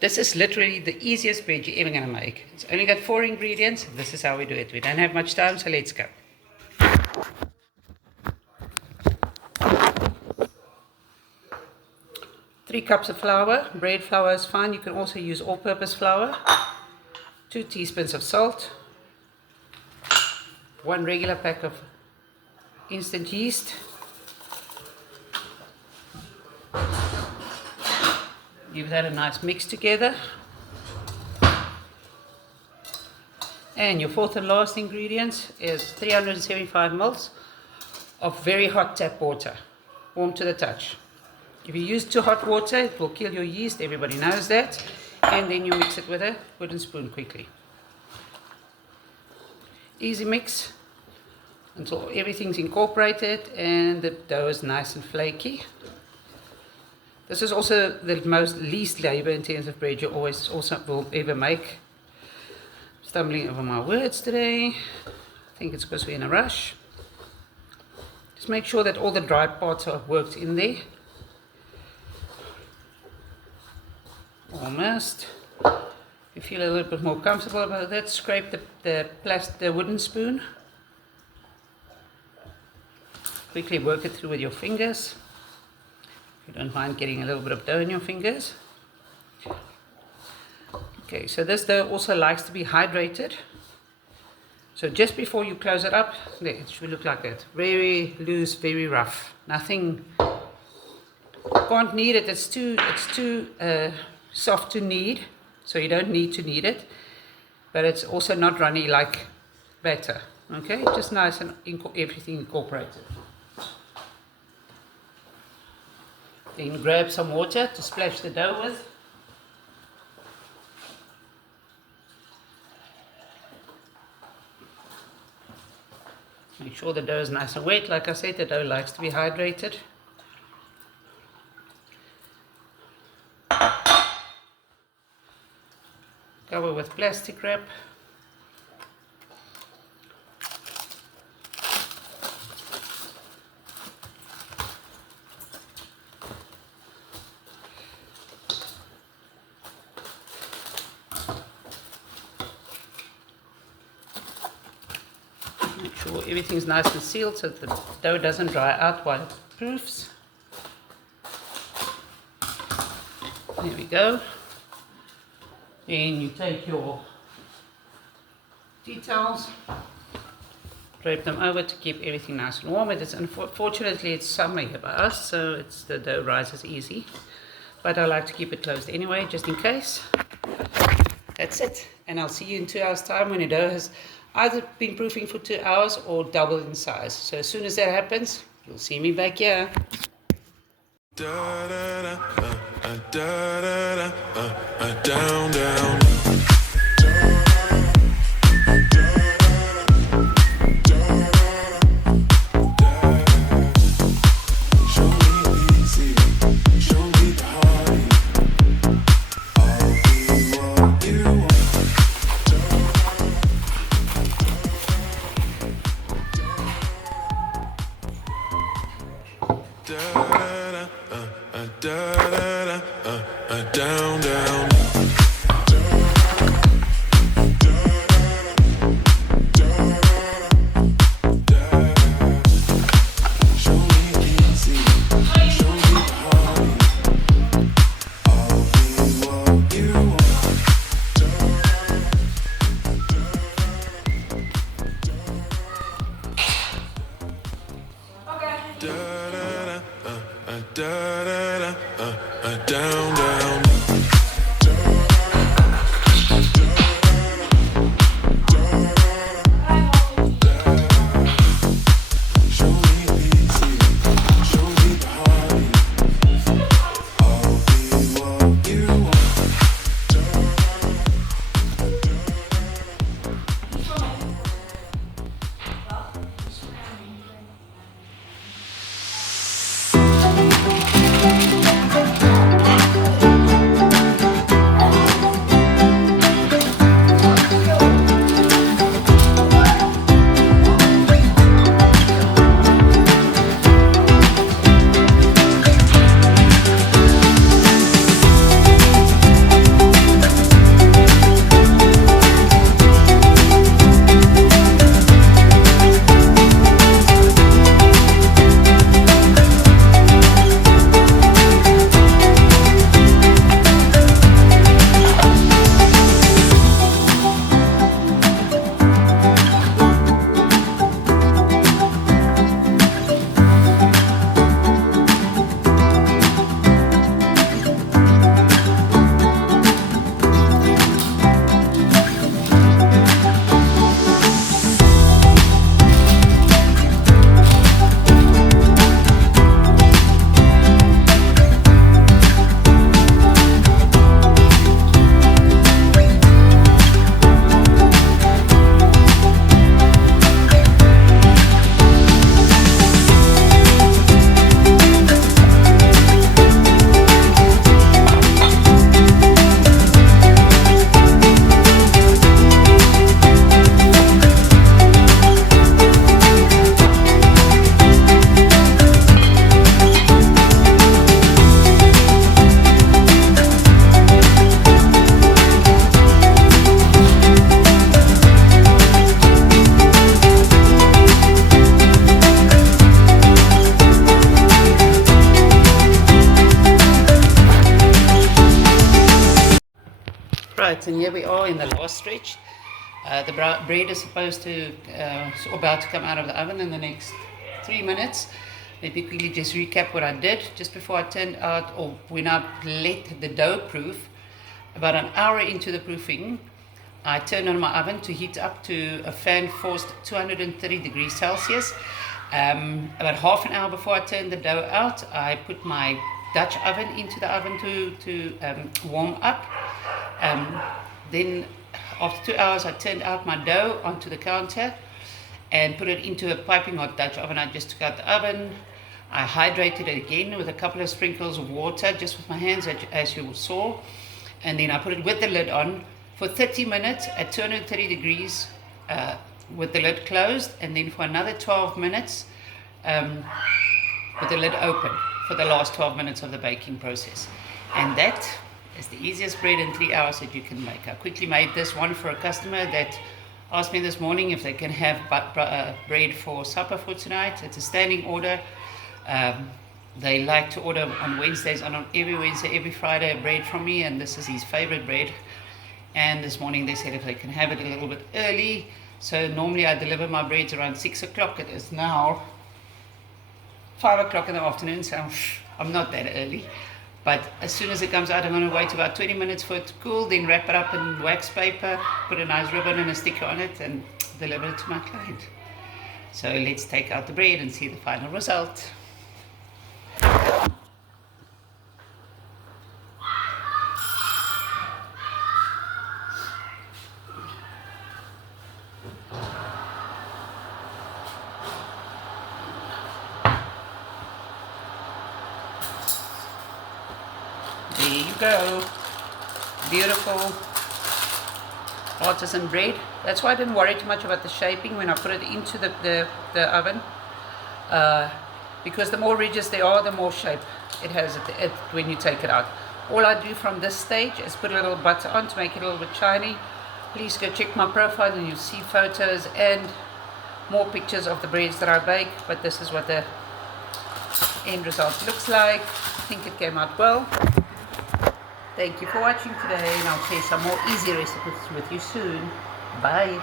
This is literally the easiest bread you're ever going to make. It's only got 4 ingredients. This is how we do it. We don't have much time, so let's go. 3 cups of flour. Bread flour is fine. You can also use all-purpose flour. 2 teaspoons of salt. 1 regular pack of instant yeast. Give that a nice mix together. And your fourth and last ingredient is 375 ml of very hot tap water, warm to the touch. If you use too hot water, it will kill your yeast, everybody knows that. And then you mix it with a wooden spoon quickly. Easy mix until everything's incorporated and the dough is nice and flaky. This is also the least labor intensive bread you will ever make. Stumbling over my words today. I think it's because we're in a rush. Just make sure that all the dry parts are worked in there. Almost. If you feel a little bit more comfortable about that, scrape the wooden spoon. Quickly work it through with your fingers. If you don't mind getting a little bit of dough in your fingers. Okay, so this dough also likes to be hydrated. So just before you close it up, there, it should look like that. Very loose, very rough. Nothing, can't knead it, it's too soft to knead, so you don't need to knead it. But it's also not runny like batter. Okay, just nice and everything incorporated. Then grab some water to splash the dough with. Make sure the dough is nice and wet. Like I said, the dough likes to be hydrated. Cover with plastic wrap. Make sure everything's nice and sealed so that the dough doesn't dry out while it proofs. There we go. Then you take your tea towels, drape them over to keep everything nice and warm. Unfortunately, it's summer here by us, so the dough rises easy. But I like to keep it closed anyway, just in case. That's it. And I'll see you in 2 hours' time when the dough has either been proofing for 2 hours or doubled in size. So as soon as that happens, you'll see me back here. Down, down. Down, down. Down, down. Right, and here we are in the last stretch. The bread is supposed to, about to come out of the oven in the next 3 minutes. Let me quickly just recap what I did. Just before I turned out, or when I let the dough proof, about an hour into the proofing, I turned on my oven to heat up to a fan-forced 230 degrees Celsius. About half an hour before I turned the dough out, I put my Dutch oven into the oven to warm up. Then after 2 hours, I turned out my dough onto the counter and put it into a piping hot Dutch oven. I just took out the oven. I hydrated it again with a couple of sprinkles of water, just with my hands, as you saw. And then I put it with the lid on for 30 minutes at 230 degrees with the lid closed, and then for another 12 minutes with the lid open for the last 12 minutes of the baking process. And that is the easiest bread in 3 hours that you can make. I quickly made this one for a customer that asked me this morning if they can have bread for supper for tonight. It's a standing order. They like to order on Wednesdays, on every Wednesday, every Friday, bread from me, and this is his favorite bread. And this morning they said if they can have it a little bit early. So normally I deliver my breads around 6 o'clock. It is now 5 o'clock in the afternoon, so I'm not that early. But as soon as it comes out, I'm going to wait about 20 minutes for it to cool, then wrap it up in wax paper, put a nice ribbon and a sticker on it, and deliver it to my client. So let's take out the bread and see the final result. There you go. Beautiful artisan bread. That's why I didn't worry too much about the shaping when I put it into the oven. Because the more ridges they are, the more shape it has when you take it out. All I do from this stage is put a little butter on to make it a little bit shiny. Please go check my profile and you'll see photos and more pictures of the breads that I bake. But this is what the end result looks like. I think it came out well. Thank you for watching today, and I'll share some more easy recipes with you soon. Bye.